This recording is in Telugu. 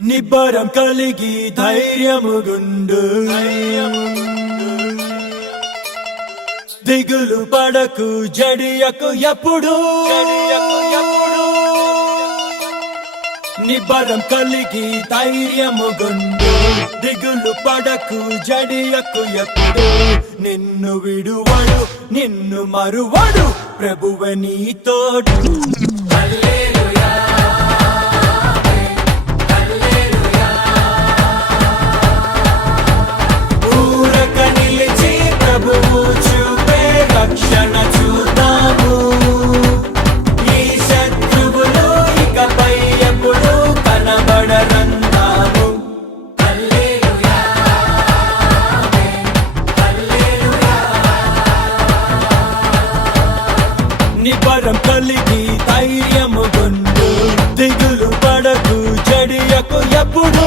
నిబ్బరం కలిగి ధైర్యముగుండు దిగులు పడకు జడియకు ఎప్పుడు నిబ్బరం కలిగి ధైర్యముగుండు దిగులు పడకు జడియకు ఎప్పుడు నిన్ను విడువడు నిన్ను మరువడు ప్రభువే నీ తోడు హల్లెలూయా ఊరక నిలిచి ప్రభువు చూపే రక్షణ చూద్దాము ఈ శత్రువులు ఇకపై ఎప్పుడు కనబడరందాము హల్లెలూయా హల్లెలూయా నిబ్బరం కలిగి ధైర్యముగుండు దిగులు పడకు జడియకు ఎప్పుడు